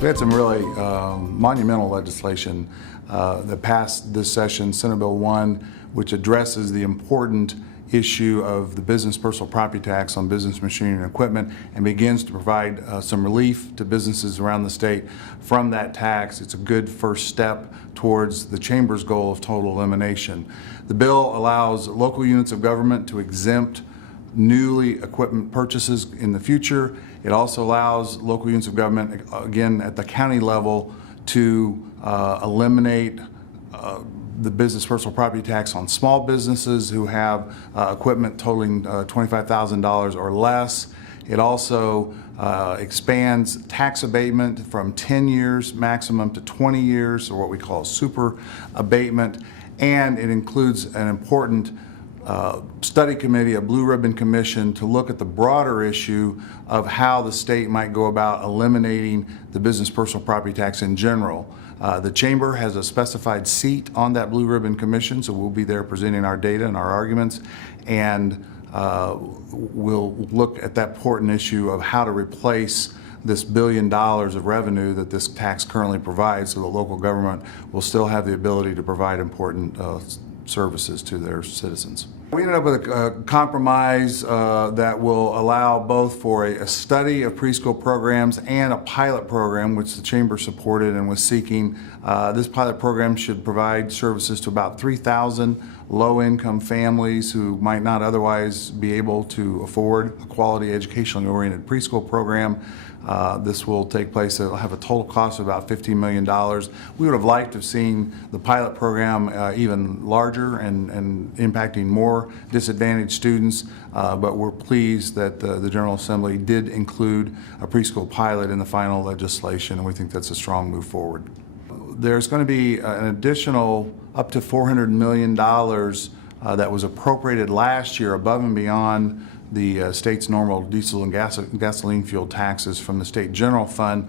We had some really monumental legislation that passed this session, Senate Bill 1, which addresses the important issue of the business personal property tax on business machinery and equipment and begins to provide some relief to businesses around the state from that tax. It's a good first step towards the Chamber's goal of total elimination. The bill allows local units of government to exempt newly equipment purchases in the future. It also allows local units of government, again at the county level, to eliminate the business personal property tax on small businesses who have equipment totaling $25,000 or less. It also expands tax abatement from 10 years maximum to 20 years, or what we call a super abatement, and it includes an important study committee, a blue ribbon commission, to look at the broader issue of how the state might go about eliminating the business personal property tax in general. The Chamber has a specified seat on that blue ribbon commission, so we'll be there presenting our data and our arguments, and we'll look at that important issue of how to replace this $1 billion of revenue that this tax currently provides, so the local government will still have the ability to provide important services to their citizens. We ended up with a compromise that will allow both for a study of preschool programs and a pilot program, which the Chamber supported and was seeking. This pilot program should provide services to about 3,000 low-income families who might not otherwise be able to afford a quality educationally oriented preschool program. This will take place, it'll have a total cost of about $15 million. We would have liked to have seen the pilot program even larger and impacting more disadvantaged students, but we're pleased that the General Assembly did include a preschool pilot in the final legislation, and we think that's a strong move forward. There's going to be an additional up to $400 million that was appropriated last year above and beyond the state's normal diesel and gasoline fuel taxes from the state general fund,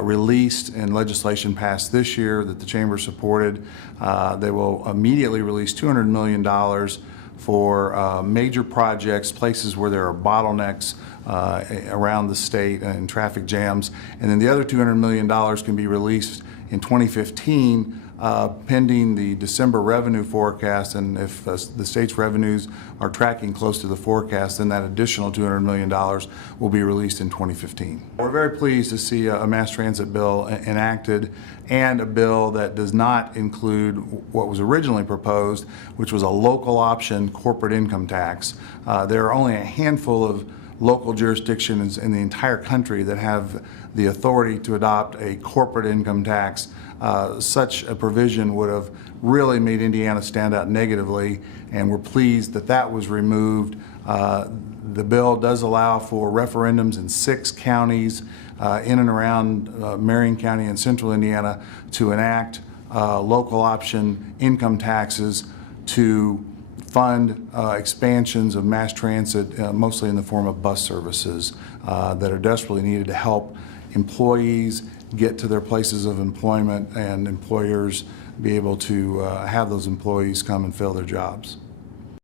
released in legislation passed this year that the Chamber supported. They will immediately release $200 million for major projects, places where there are bottlenecks around the state and traffic jams. And then the other $200 million can be released in 2015 pending the December revenue forecast, and if the state's revenues are tracking close to the forecast, then that additional $200 million will be released in 2015. We're very pleased to see a mass transit bill enacted and a bill that does not include what was originally proposed, which was a local option corporate income tax. There are only a handful of local jurisdictions in the entire country that have the authority to adopt a corporate income tax. Such a provision would have really made Indiana stand out negatively, and we're pleased that that was removed. The bill does allow for referendums in 6 counties in and around Marion County and central Indiana to enact local option income taxes to fund expansions of mass transit, mostly in the form of bus services that are desperately needed to help employees get to their places of employment and employers be able to have those employees come and fill their jobs.